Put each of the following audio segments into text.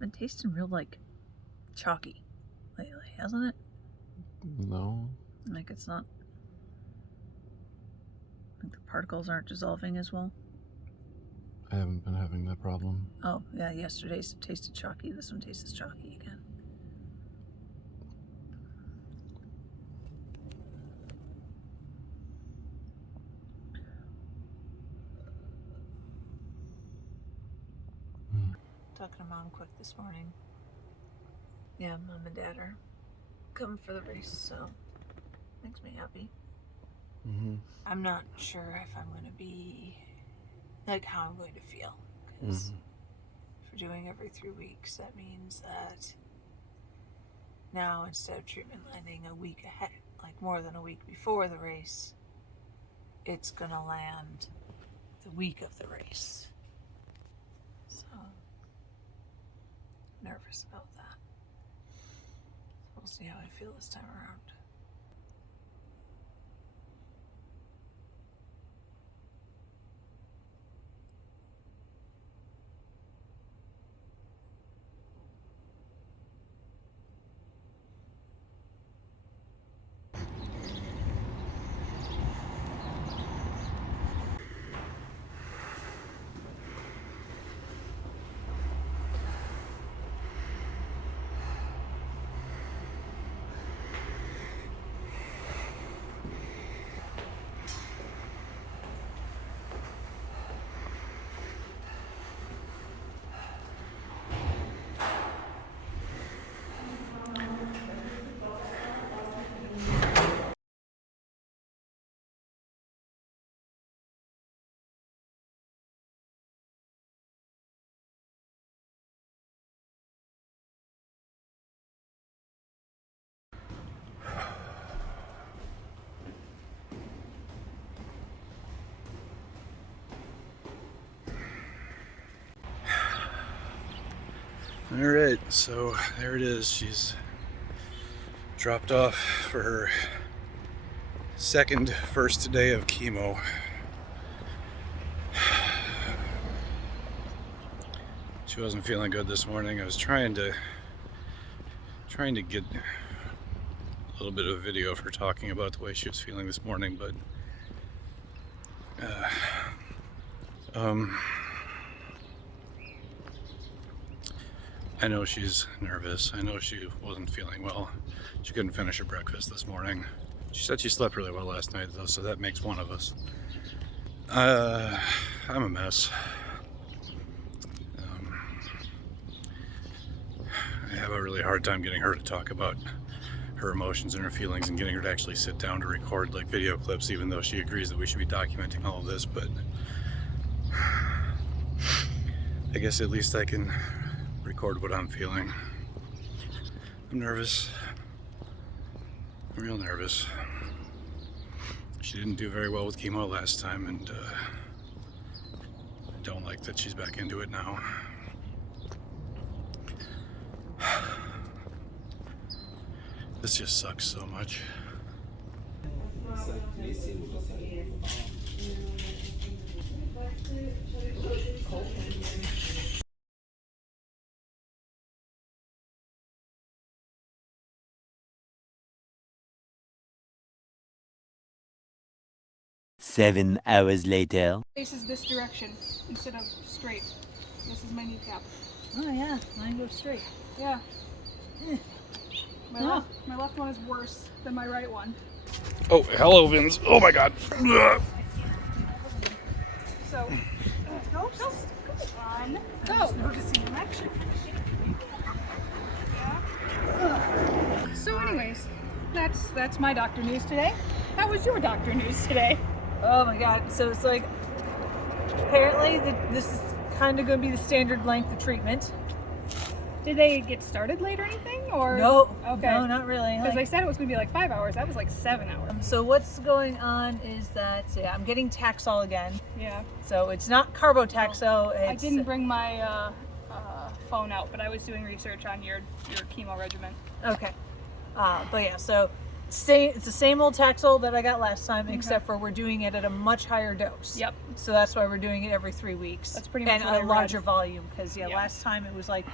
been tasting real, like, chalky lately, hasn't it? No. Like, it's not... Like, the particles aren't dissolving as well. I haven't been having that problem. Oh, yeah, yesterday's tasted chalky. This one tastes chalky again. Talking to Mom quick this morning. Yeah, Mom and Dad are coming for the race, so makes me happy. Mm-hmm. I'm not sure if I'm going to be, like, how I'm going to feel. Because if we're doing every 3 weeks, that means that now, instead of treatment landing a week ahead, like more than a week before the race, it's going to land the week of the race. So, nervous about that. We'll see how I feel this time around. Alright, so there it is. She's dropped off for her first day of chemo. She wasn't feeling good this morning. I was trying to get a little bit of a video of her talking about the way she was feeling this morning, but I know she's nervous. I know she wasn't feeling well. She couldn't finish her breakfast this morning. She said she slept really well last night, though, so that makes one of us. I'm a mess. I have a really hard time getting her to talk about her emotions and her feelings and getting her to actually sit down to record like video clips, even though she agrees that we should be documenting all of this. But I guess at least I can record what I'm feeling. I'm nervous. I'm real nervous. She didn't do very well with chemo last time, and I don't like that she's back into it now. This just sucks so much. 7 hours later. Faces this direction instead of straight. This is my kneecap. Oh yeah, mine goes straight. Yeah. My left one is worse than my right one. Oh, hello, Vince. Oh my God. So, go on. Go. Noticing in action. Yeah. So, anyways, that's my doctor news today. How was your doctor news today? Oh my God. So it's like, apparently this is kind of going to be the standard length of treatment. Did they get started late or anything? Or No. Okay. No, not really. Because they said it was going to be like 5 hours. That was like 7 hours. So what's going on is that I'm getting Taxol again. Yeah. So it's not carbotaxol. I didn't bring my phone out, but I was doing research on your chemo regimen. Okay. But yeah, so it's the same old Taxol that I got last time, except for we're doing it at a much higher dose. Yep. So that's why we're doing it every 3 weeks. That's pretty much and what I a read. larger volume, because last time it was like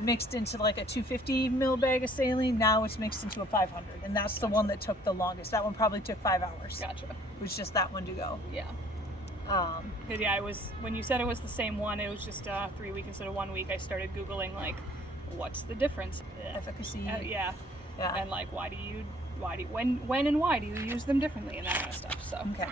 mixed into like a 250 mil bag of saline. Now it's mixed into a 500, and that's the one that took the longest. That one probably took 5 hours. Gotcha. It was just that one to go. Yeah. But yeah, when you said it was the same one, it was just 3 week instead of 1 week. I started Googling like, what's the difference? Efficacy. Yeah. Yeah. And like, when and why do you use them differently and that kind of stuff. So. Okay.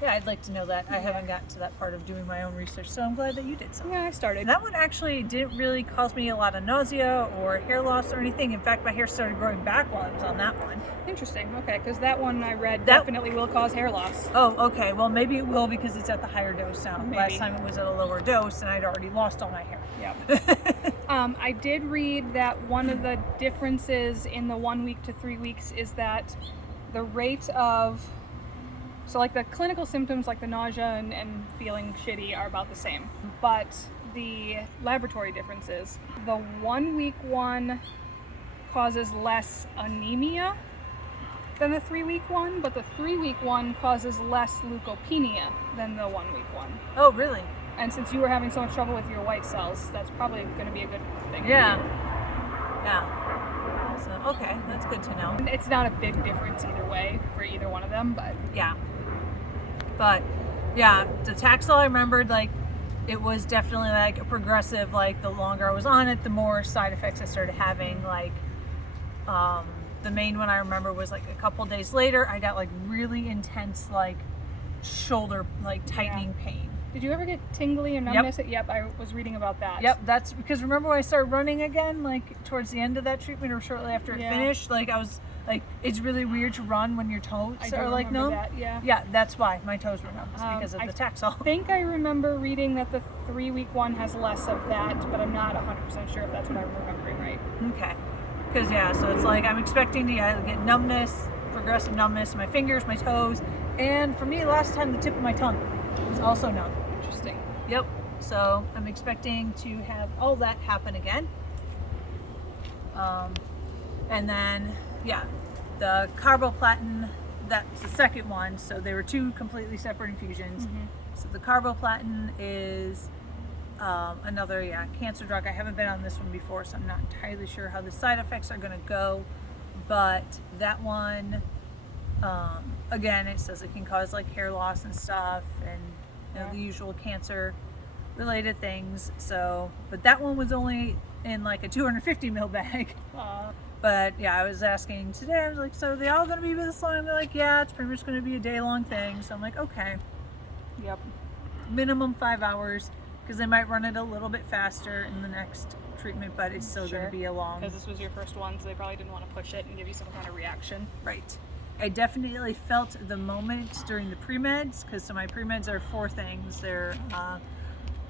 Yeah, I'd like to know that. I haven't gotten to that part of doing my own research, so I'm glad that you did something. Yeah, I started. That one actually didn't really cause me a lot of nausea or hair loss or anything. In fact, my hair started growing back while I was on that one. Interesting. Okay, because that one I read definitely will cause hair loss. Oh, okay. Well, maybe it will because it's at the higher dose now. Maybe. Last time it was at a lower dose, and I'd already lost all my hair. Yep. I did read that one of the differences in the 1 week to 3 weeks is that the rate of, so like the clinical symptoms like the nausea and feeling shitty are about the same, but the laboratory differences, the 1 week one causes less anemia than the 3 week one, but the 3 week one causes less leukopenia than the 1 week one. Oh, really? And since you were having so much trouble with your white cells, that's probably going to be a good thing. Yeah. Yeah. So, okay, that's good to know. It's not a big difference either way for either one of them, but Yeah. But, yeah, the Taxol, I remembered, like, it was definitely, like, a progressive, like, the longer I was on it, the more side effects I started having, like, the main one I remember was, like, a couple days later, I got, like, really intense, like, shoulder, like, tightening pain. Did you ever get tingly and numbness? Yep, I was reading about that. Yep, that's because remember when I started running again, like towards the end of that treatment or shortly after it finished, like I was like, it's really weird to run when your toes are like numb. That, yeah, that's why my toes were numb, because of the Taxol. I think I remember reading that the 3 week one has less of that, but I'm not 100% sure if that's what I'm remembering right. Okay, because so it's like I'm expecting to get numbness, progressive numbness in my fingers, my toes, and for me last time the tip of my tongue was also numb. Interesting. Yep. So I'm expecting to have all that happen again. And then, the carboplatin, that's the second one. So they were two completely separate infusions. Mm-hmm. So the carboplatin is another, cancer drug. I haven't been on this one before, so I'm not entirely sure how the side effects are going to go. But that one, again, it says it can cause like hair loss and stuff, and the usual cancer related things. So, but that one was only in like a 250 ml bag. But I was asking today, I was like, so are they all going to be this long? And they're like, yeah, it's pretty much going to be a day-long thing. So I'm like, okay. Yep. Minimum 5 hours, because they might run it a little bit faster in the next treatment, but it's still going to be a long. Because this was your first one, so they probably didn't want to push it and give you some kind of reaction. Right. I definitely felt the moment during the pre-meds, because so my pre-meds are 4 things. They're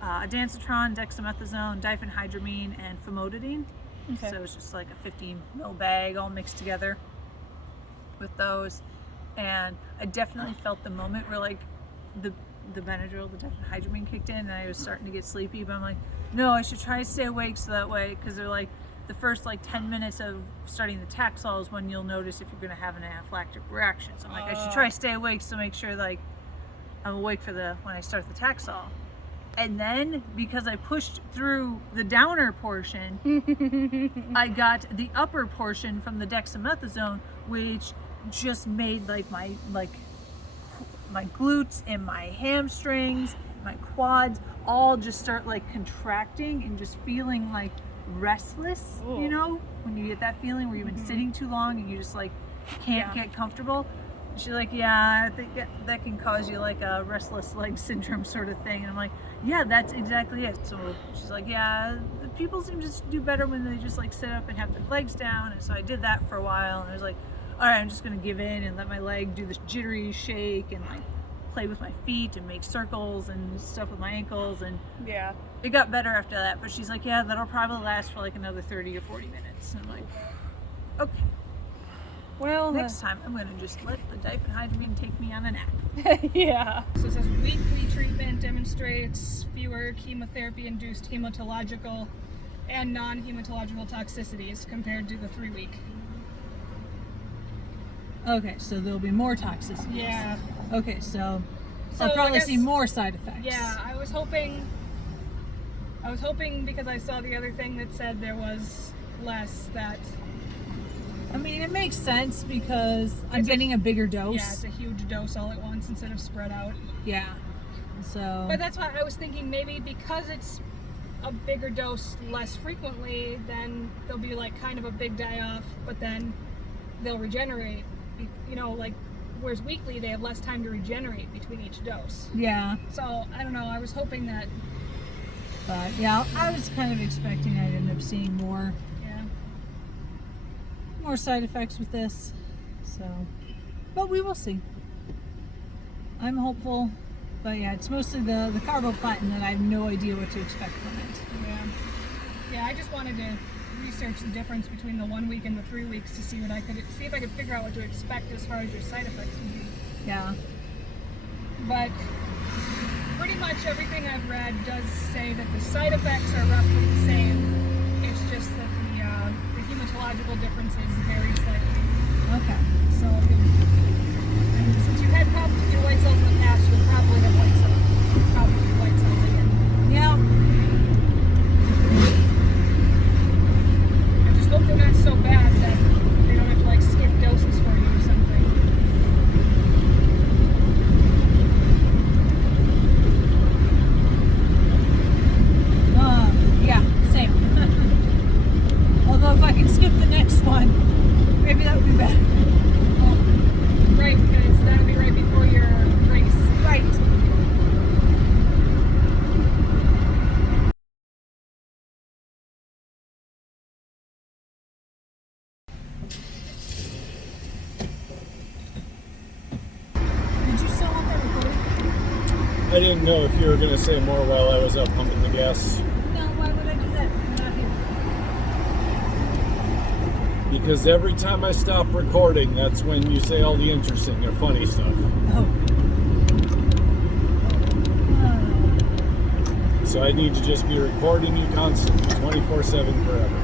ondansetron, dexamethasone, diphenhydramine, and famotidine. Okay. So it's just like a 15 ml bag all mixed together with those. And I definitely felt the moment where like the Benadryl, the diphenhydramine kicked in, and I was starting to get sleepy, but I'm like, no, I should try to stay awake so that way, because they're like, the first like 10 minutes of starting the Taxol is when you'll notice if you're going to have an anaphylactic reaction. So I'm like, I should try to stay awake to make sure like I'm awake for when I start the Taxol. And then because I pushed through the downer portion, I got the upper portion from the dexamethasone, which just made like my glutes and my hamstrings, my quads all just start like contracting and just feeling like restless. Ooh. You know, when you get that feeling where you've been sitting too long and you just like can't get comfortable. She's like, I think that can cause you like a restless leg syndrome sort of thing. And I'm like, yeah, that's exactly it. So she's like, the people seem to do better when they just like sit up and have their legs down. And so I did that for a while, and I was like, all right, I'm just gonna give in and let my leg do this jittery shake and like play with my feet and make circles and stuff with my ankles. And it got better after that. But she's like, that'll probably last for like another 30 or 40 minutes. And I'm like, okay. Well, next time I'm going to just let the diphenhydramine take me on a nap. So it says weekly treatment demonstrates fewer chemotherapy-induced hematological and non-hematological toxicities compared to the 3 week. Okay, so there'll be more toxicity. Yeah. Okay, so I'll probably see more side effects. Yeah, I was hoping I was hoping, because I saw the other thing that said there was less, that... I mean, it makes sense because I'm getting a bigger dose. Yeah, it's a huge dose all at once instead of spread out. Yeah. So. But that's why I was thinking maybe because it's a bigger dose less frequently, then there'll be like kind of a big die-off, but then they'll regenerate. You know, like, whereas weekly they have less time to regenerate between each dose. Yeah. So, I don't know, I was hoping that... But, yeah, I was kind of expecting I'd end up seeing more side effects with this. So, but we will see. I'm hopeful. But yeah, it's mostly the carboplatin that I have no idea what to expect from it. Yeah, I just wanted to research the difference between the 1 week and the 3 weeks to see if I could figure out what to expect as far as your side effects would be. Yeah. But pretty much everything I've read does say that the side effects are roughly the same. It's just that the hematological differences vary slightly. Okay. So, since you've had problems with your white cells in the past, you'll probably have white cells again. Yeah. I just hope they're not so bad that they don't have to like skip doses for you or something. Yeah, same. Although if I can skip the next one, maybe that would be better. Well, right, because that'll be right before your race. Right. Did you still want that recording? I didn't know if you were going to say more while I was up pumping the gas. No, why would I do that? I'm not here. Because every time I stop recording, that's when you say all the interesting or funny stuff. Oh. So I need to just be recording you constantly, 24/7 forever.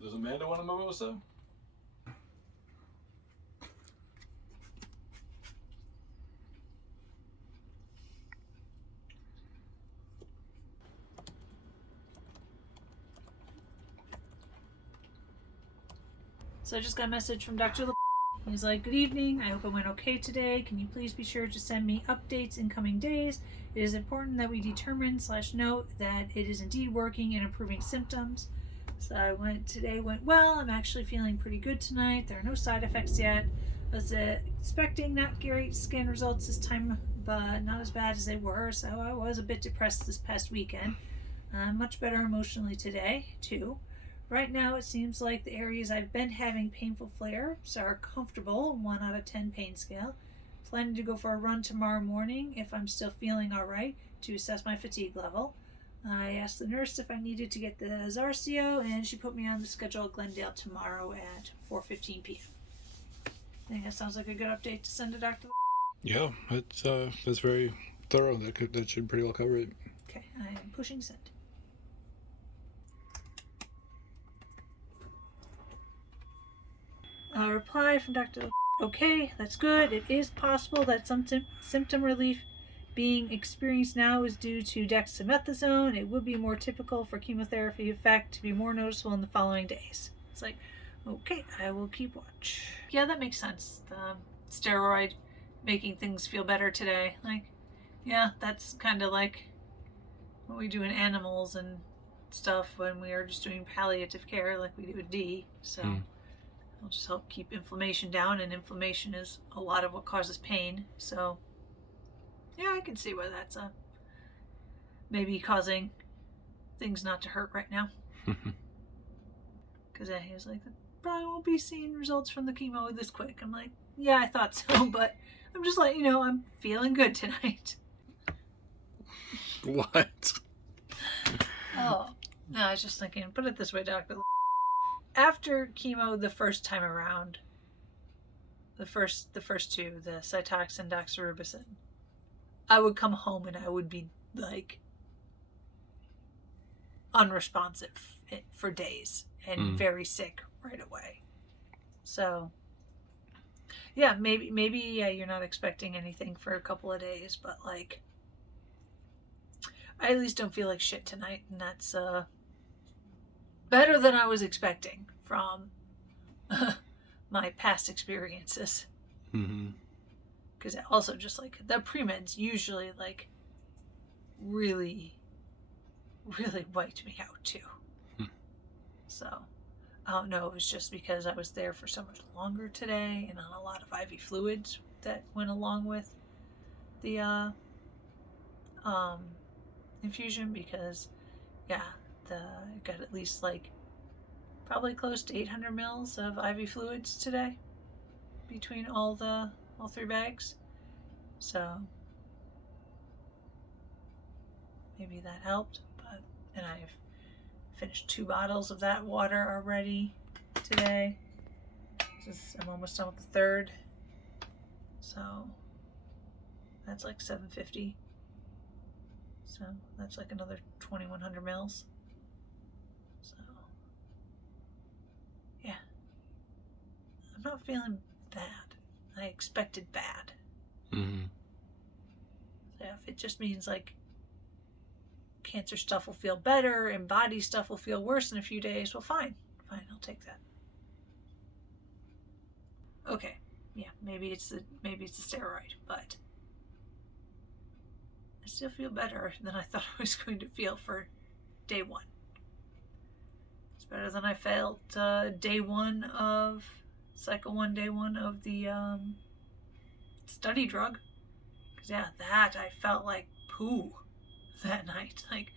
Does Amanda want a mimosa? So I just got a message from Dr. He's like, good evening. I hope it went okay today. Can you please be sure to send me updates in coming days? It is important that we determine/note that it is indeed working and improving symptoms. So today went well. I'm actually feeling pretty good tonight. There are no side effects yet. I was expecting not great scan results this time, but not as bad as they were. So I was a bit depressed this past weekend. Much better emotionally today, too. Right now, it seems like the areas I've been having painful flares are comfortable, 1 out of 10 pain scale. Planning to go for a run tomorrow morning if I'm still feeling alright to assess my fatigue level. I asked the nurse if I needed to get the Zarcio, and she put me on the schedule at Glendale tomorrow at 4:15 p.m. I think that sounds like a good update to send to Dr. Yeah, that's very thorough. That should pretty well cover it. Okay, I am pushing send. A reply from Dr. Okay, that's good. It is possible that some symptom relief being experienced now is due to dexamethasone. It would be more typical for chemotherapy effect to be more noticeable in the following days. It's like, okay, I will keep watch. Yeah, that makes sense. The steroid making things feel better today. Like, yeah, that's kind of like what we do in animals and stuff when we are just doing palliative care like we do with D. So it'll just help keep inflammation down, and inflammation is a lot of what causes pain. So yeah, I can see why that's maybe causing things not to hurt right now. Because he was like, probably won't be seeing results from the chemo this quick. I'm like, yeah, I thought so, but I'm just letting you know I'm feeling good tonight. What? Oh, no, I was just thinking, put it this way, Doctor. After chemo the first time around, the first two, the Cytoxan, doxorubicin, I would come home and I would be like unresponsive for days and very sick right away. So yeah, maybe you're not expecting anything for a couple of days, but like I at least don't feel like shit tonight, and that's better than I was expecting from my past experiences. Because also just like the pre-meds usually like really wiped me out too. So I don't know, it was just because I was there for so much longer today and on a lot of IV fluids that went along with the infusion, because yeah, I got at least like probably close to 800 mils of IV fluids today between all 3 bags. So maybe that helped, and I've finished 2 bottles of that water already today. I'm almost done with the 3rd. So that's like 750. So that's like another 2100 mils. So yeah, I'm not feeling bad. I expected bad. So if it just means like cancer stuff will feel better and body stuff will feel worse in a few days, well, fine, I'll take that. Okay, yeah, maybe it's the steroid, but I still feel better than I thought I was going to feel for day 1. It's better than I felt day 1 of cycle 1, day 1 of the study drug. Because yeah, that I felt like poo that night. Like,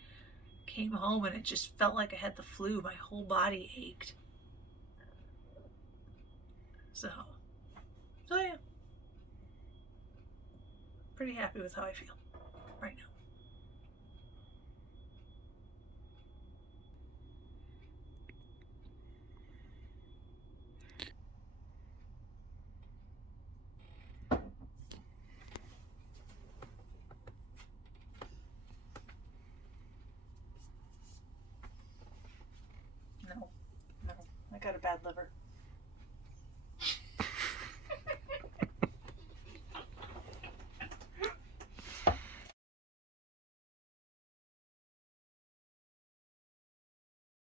came home and it just felt like I had the flu. My whole body ached. So yeah, pretty happy with how I feel right now. No, I got a bad liver.